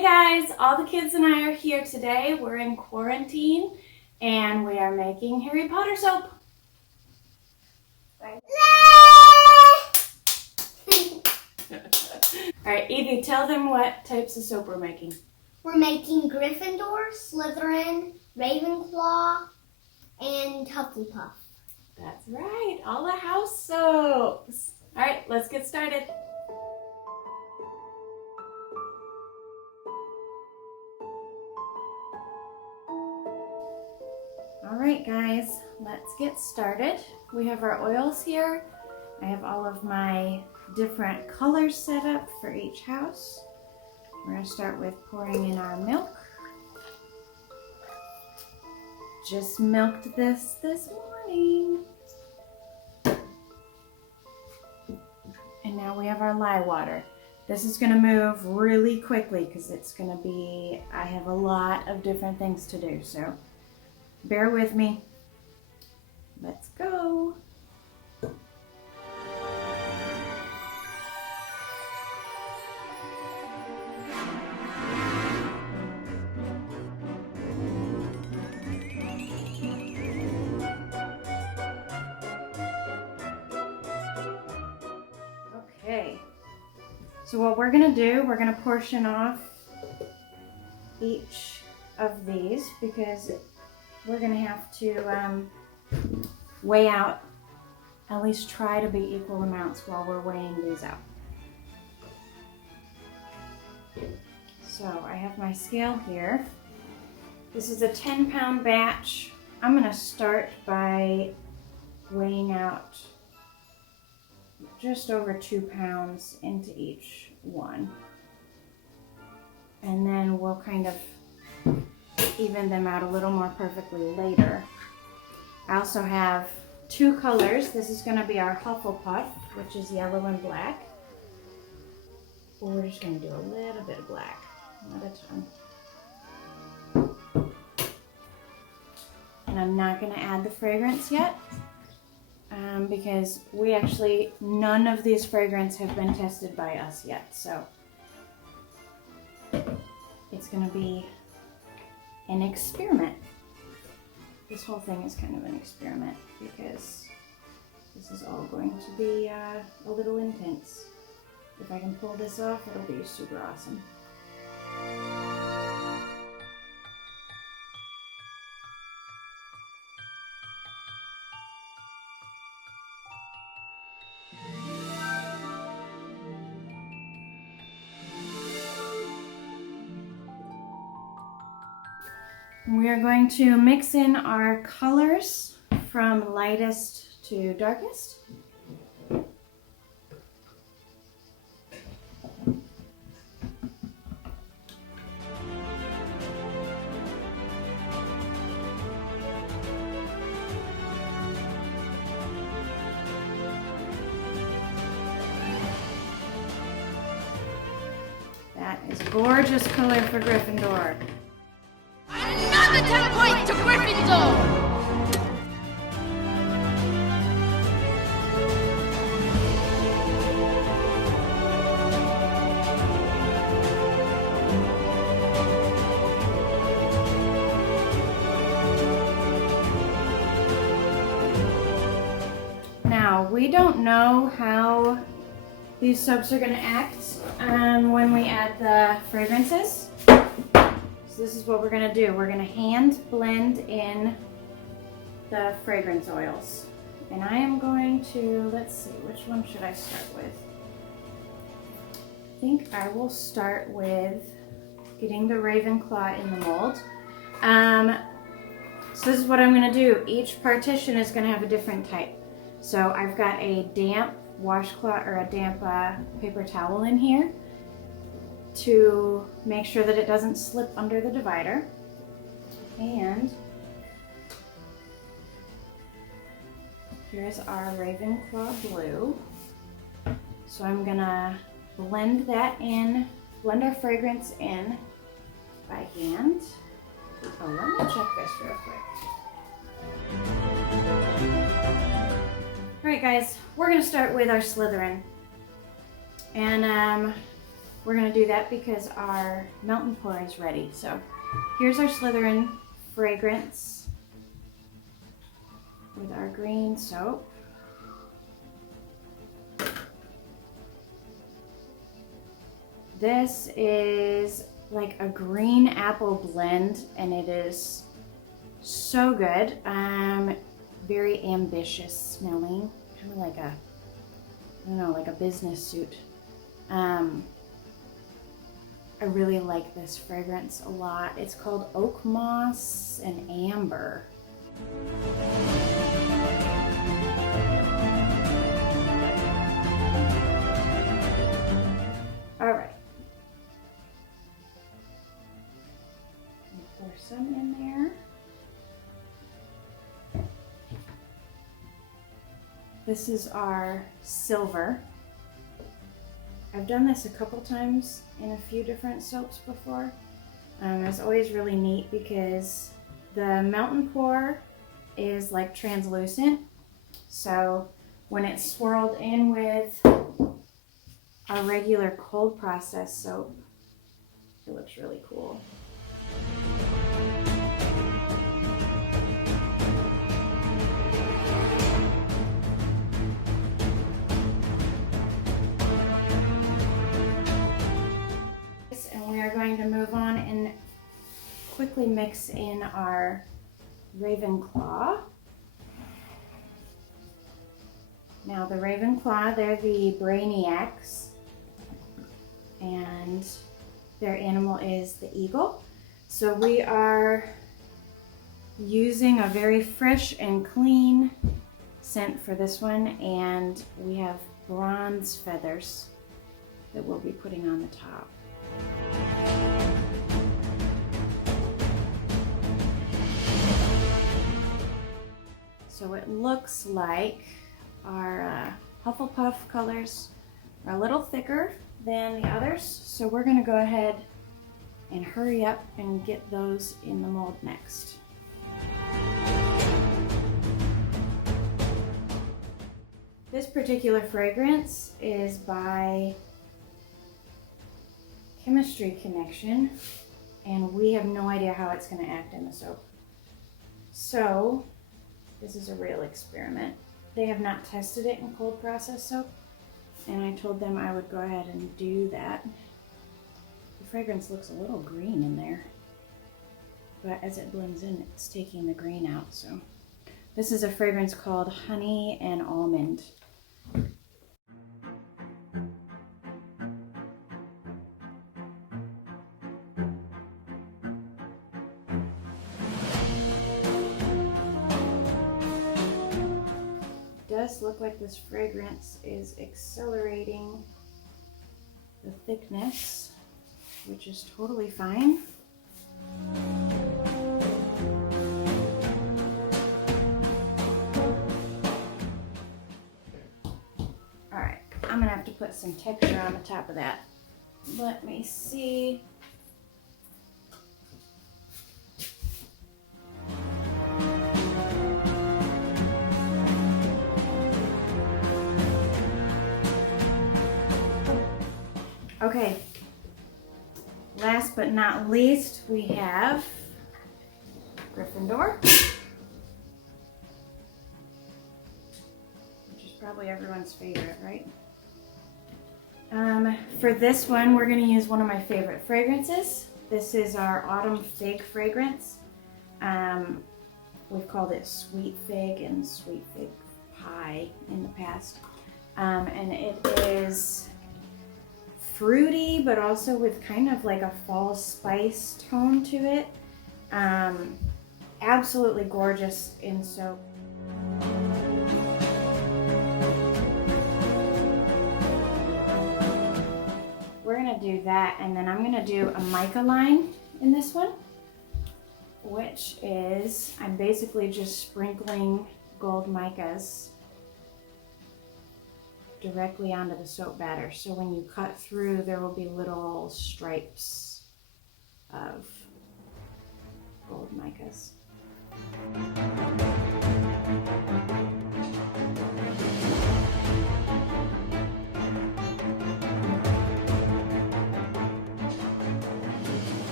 Hey guys, all the kids and I are here today. We're in quarantine and we are making Harry Potter soap. Alright, Evie, tell them what types of soap we're making. We're making Gryffindor, Slytherin, Ravenclaw, and Hufflepuff. That's right, all the house soaps. Alright, let's get started. Alright guys, let's get started. We have our oils here. I have all of my different colors set up for each house. We're going to start with pouring in our milk. Just milked this morning. And now we have our lye water. This is going to move really quickly because it's going to be, I have a lot of different things to do, so bear with me. Let's go. Okay, so what we're gonna do, we're gonna portion off each of these because we're gonna have to weigh out, at least try to be equal amounts while we're weighing these out. So I have my scale here. This is a 10-pound batch. I'm gonna start by weighing out just over 2 pounds into each one. And then we'll kind of even them out a little more perfectly later. I also have 2 colors. This is going to be our Hufflepuff, which is yellow and black. We're just going to do a little bit of black, not a ton. And I'm not going to add the fragrance yet because we actually, none of these fragrances have been tested by us yet. So it's going to be an experiment. This whole thing is kind of an experiment because this is all going to be a little intense. If I can pull this off, it'll be super awesome. We are going to mix in our colors from lightest to darkest. That is a gorgeous color for Gryffindor. Another 10 points to Gryffindor! Now, we don't know how these soaps are going to act when we add the fragrances. So this is what we're going to do. We're going to hand blend in the fragrance oils. And I am going to, let's see, which one should I start with? I think I will start with getting the Ravenclaw in the mold. So this is what I'm going to do. Each partition is going to have a different type. So I've got a damp washcloth or a damp paper towel in here to make sure that it doesn't slip under the divider. And here's our Ravenclaw blue. So I'm gonna blend that in, blend our fragrance in by hand. Oh, let me check this real quick. Alright guys, we're going to start with our Slytherin. And we're gonna do that because our Mountain Pour is ready. So here's our Slytherin fragrance with our green soap. This is like a green apple blend, and it is so good. Very ambitious smelling, kind of like a, I don't know, like a business suit. I really like this fragrance a lot. It's called Oak Moss and Amber. All right. Pour some in there. This is our silver. I've done this a couple times in a few different soaps before. It's always really neat because the Mountain Pour is like translucent. So when it's swirled in with our regular cold process soap, it looks really cool. And we are going to move on and quickly mix in our Ravenclaw. Now the Ravenclaw, they're the Brainiacs, and their animal is the eagle. So we are using a very fresh and clean scent for this one, and we have bronze feathers that we'll be putting on the top. So it looks like our Hufflepuff colors are a little thicker than the others, so we're going to go ahead and hurry up and get those in the mold next. This particular fragrance is by Chemistry Connection, and we have no idea how it's going to act in the soap. So this is a real experiment. They have not tested it in cold process soap, and I told them I would go ahead and do that. The fragrance looks a little green in there, but as it blends in, it's taking the green out. So this is a fragrance called Honey and Almond. Does look like this fragrance is accelerating the thickness, which is totally fine. All right, I'm gonna have to put some texture on the top of that. Let me see. Okay, last but not least, we have Gryffindor, which is probably everyone's favorite, right? For this one, we're going to use one of my favorite fragrances. This is our Autumn Fig fragrance. We've called it Sweet Fig and Sweet Fig Pie in the past. And it is fruity, but also with kind of like a fall spice tone to it. Absolutely gorgeous in soap. We're gonna do that, and then I'm gonna do a mica line in this one, which is, I'm basically just sprinkling gold micas directly onto the soap batter. So when you cut through, there will be little stripes of gold micas.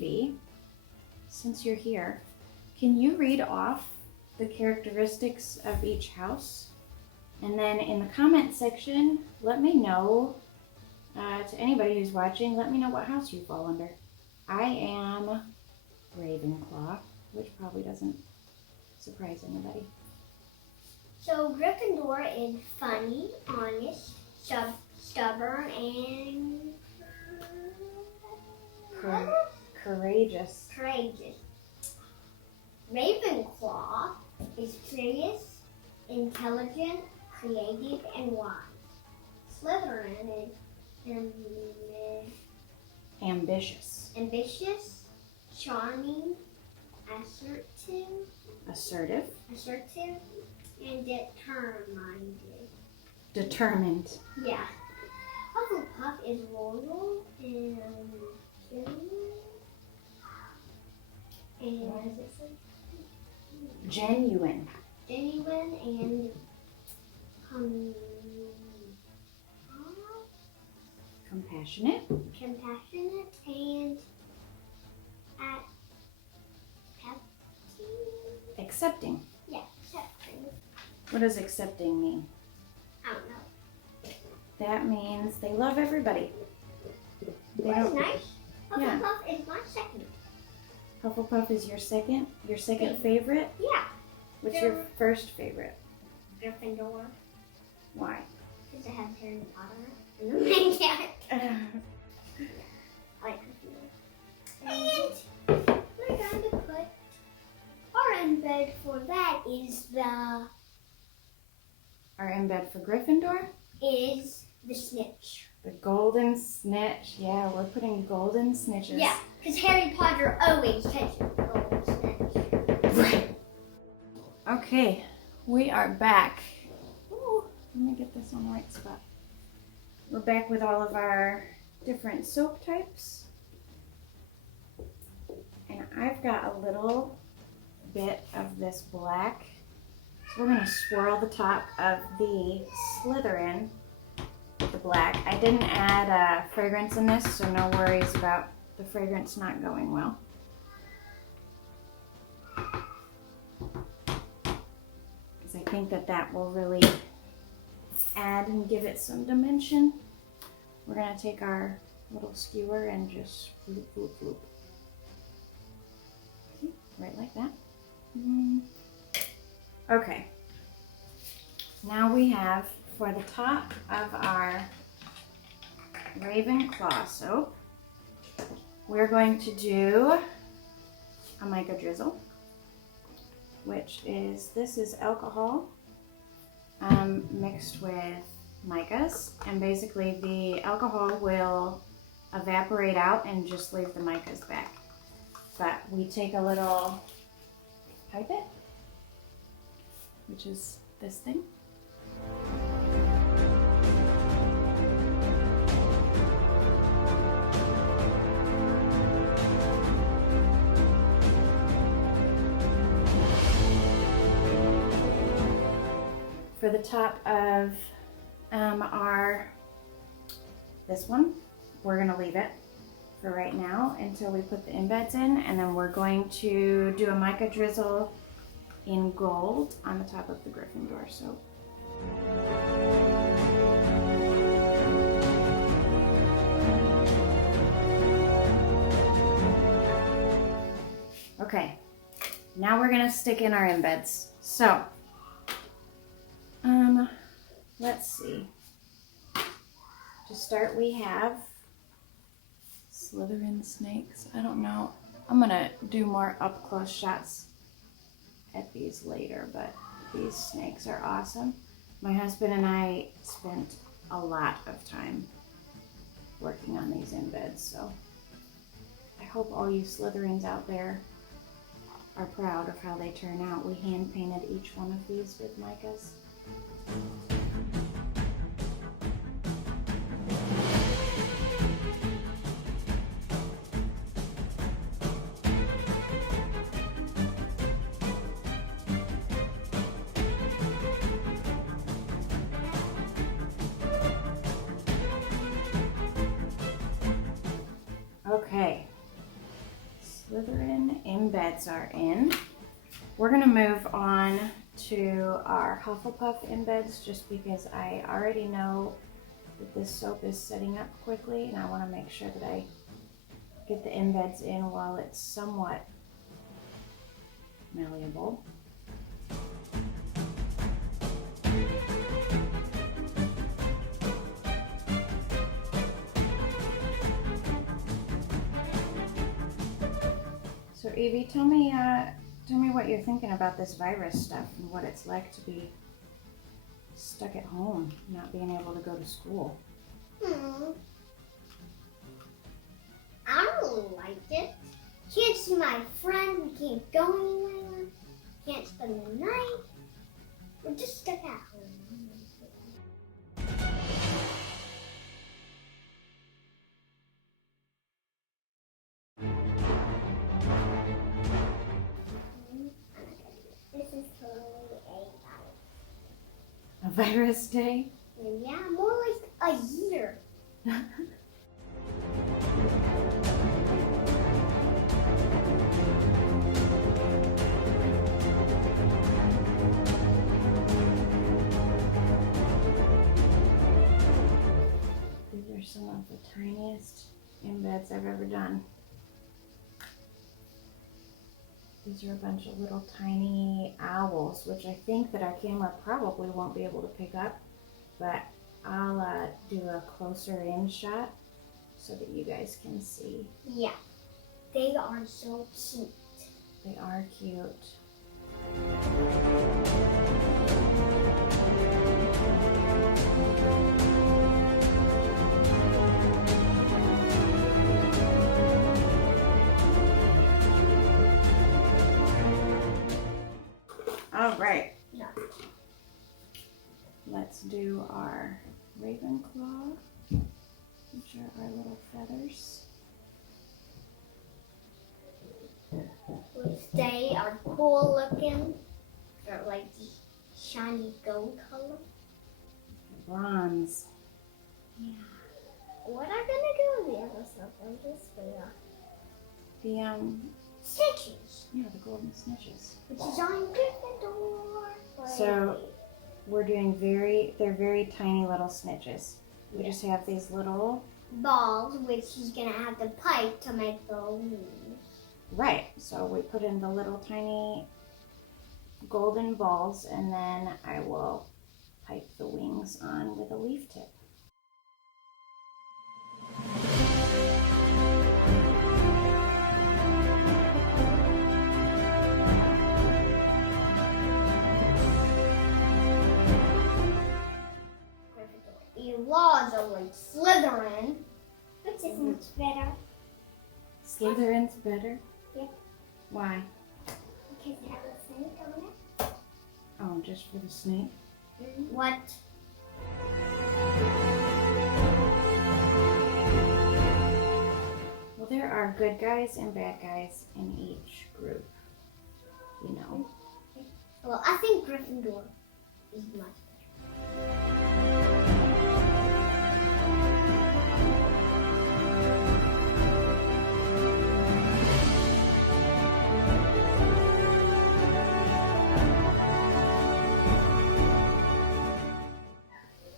maybe, since you're here, can you read off the characteristics of each house? And then in the comment section, let me know, to anybody who's watching, let me know what house you fall under. I am Ravenclaw, which probably doesn't surprise anybody. So Gryffindor is funny, honest, stubborn, and Courageous. courageous. Ravenclaw is curious, intelligent, creative, and wise. Slytherin is Ambitious. ambitious, charming, Assertive. and determined. Determined. Yeah. Hufflepuff is loyal and what does it say? Genuine. Genuine and Compassionate. compassionate and Accepting. accepting. What does accepting mean? I don't know. That means they love everybody. They That's don't. nice. Yeah. Hufflepuff is my second. Hufflepuff is your second favorite? Yeah. What's your first favorite? Gryffindor. Why? Because it has Harry Potter and the main character. I like Gryffindor. And we're going to put our embed for that is Our embed for Gryffindor? is the snitch. The golden snitch. Yeah, we're putting golden snitches. Yeah, because Harry Potter always catches the golden snitch. Right. Okay, we are back. Ooh, let me get this on the right spot. We're back with all of our different soap types. And I've got a little bit of this black. So we're going to swirl the top of the Slytherin with the black. I didn't add fragrance in this, so no worries about the fragrance not going well. Because I think that will really add and give it some dimension. We're going to take our little skewer and just floop, floop, floop. Right like that. Okay. Now we have, for the top of our Ravenclaw soap, we're going to do a mica drizzle, which is, this is alcohol mixed with micas, and basically the alcohol will evaporate out and just leave the micas back. But we take a little pipette, which is this thing. For the top of this one, we're gonna leave it for right now until we put the embeds in, and then we're going to do a mica drizzle in gold on the top of the Gryffindor soap. Okay, now we're gonna stick in our embeds. So, let's see. To start, we have Slytherin snakes. I don't know. I'm gonna do more up close shots at these later, but these snakes are awesome. My husband and I spent a lot of time working on these embeds, so I hope all you Slytherins out there are proud of how they turn out. We hand painted each one of these with micas. Okay, Slytherin embeds are in. We're gonna move on to our Hufflepuff embeds just because I already know that this soap is setting up quickly and I want to make sure that I get the embeds in while it's somewhat malleable. So Evie, tell me what you're thinking about this virus stuff and what it's like to be stuck at home, not being able to go to school. I don't really like it. Can't see my friend. We can't go anywhere. Can't spend the night. We're just stuck at home. This is totally A virus day? yeah, more like a year. These are some of the tiniest embeds I've ever done. These are a bunch of little tiny owls, which I think that our camera probably won't be able to pick up, but I'll do a closer in shot so that you guys can see. Yeah, they are so cute. They are cute. All right. Yeah. Let's do our Ravenclaw, which are our little feathers. Which they are cool looking. They're like the shiny gold color. Bronze. Yeah. What are gonna go in the other stuff? I'm just where The stitches, yeah, the golden snitches. which is on Gryffindor. So we're doing they're very tiny little snitches. We just have these little, balls, which he's gonna have to pipe to make the wings. right, so we put in the little tiny golden balls and then I will pipe the wings on with a leaf tip. The laws are like Slytherin, which is much better Slytherin's better? Yeah. Why? because it has a snake on it. Oh, just for the snake? What? Well, there are good guys and bad guys in each group, you know. Well, I think Gryffindor is much better.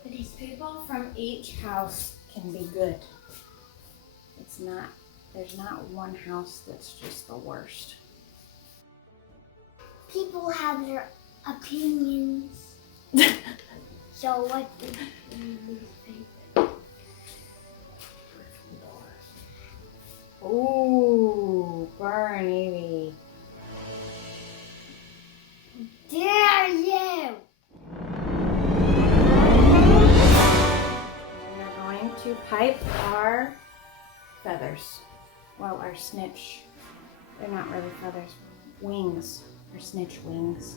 These people from each house can be good. There's not one house that's just the worst. People have their opinions. So what is newspaper? Ooh, burn, Evie. Dare you! We're going to pipe our feathers. Well, our snitch. They're not really feathers. Wings. Our snitch wings.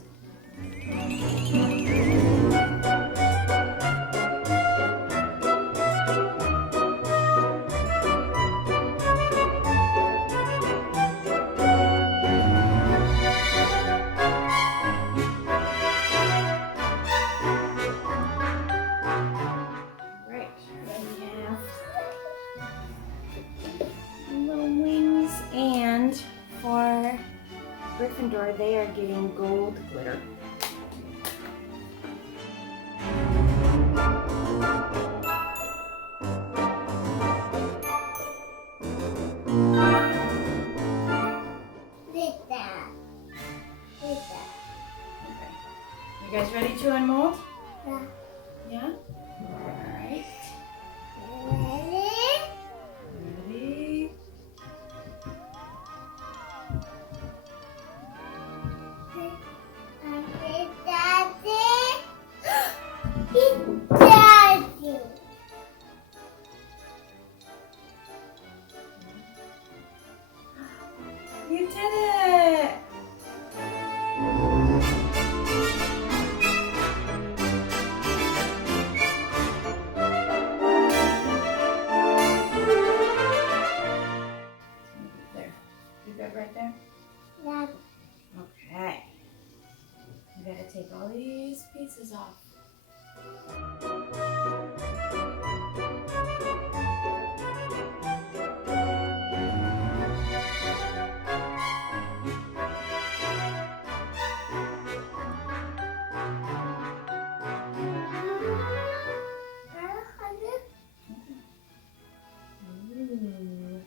Right, then we have little wings and Gryffindor, they are getting gold glitter. Okay. You guys ready to unmold? Yeah. Yeah? Alright. Ready? Ready? Daddy. You did it! There. You good right there? Yeah. Okay. You gotta take all these pieces off. Ooh.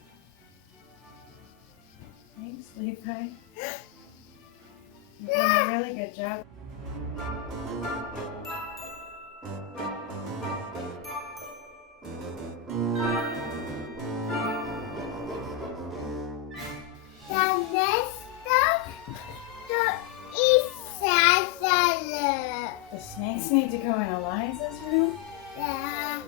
Thanks, Levi. You're doing a really good job. The snakes need to go in Eliza's room? Yeah.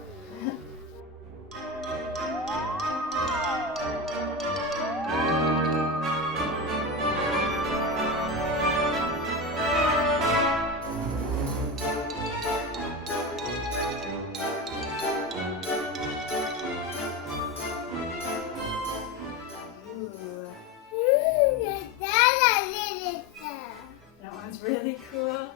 Ooh. That That one's really cool.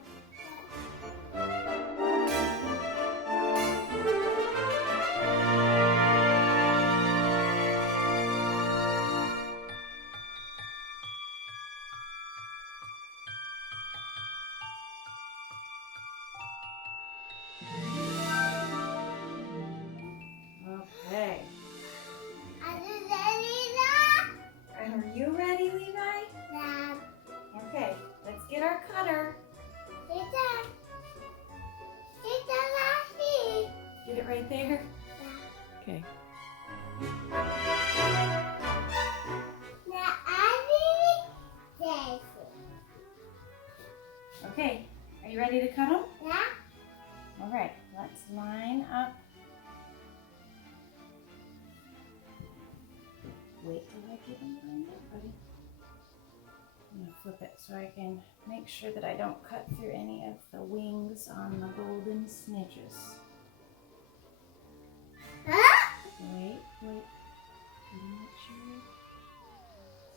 Okay. Are you ready, Levi? Okay, let's get our cutter. Get it right there. Okay. Okay, are you ready to cut them? All right, let's line up. Wait till I get them lined up, buddy. I'm gonna flip it so I can make sure that I don't cut through any of the wings on the golden snitches. Wait. Make sure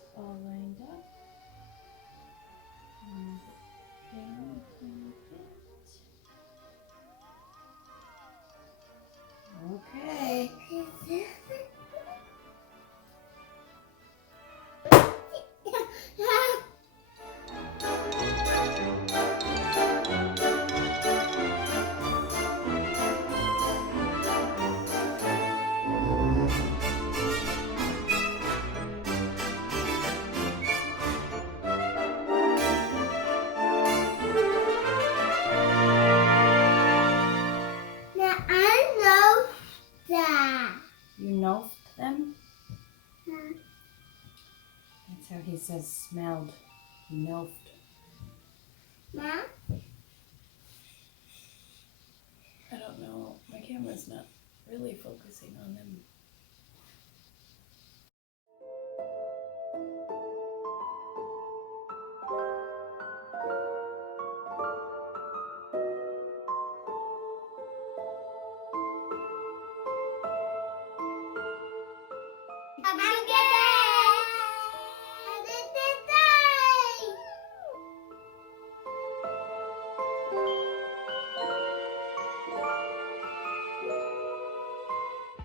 it's all lined up. And down a bit. Okay. You nosed them? That's how he says smelled. Nosed. I don't know. My camera's not really focusing on them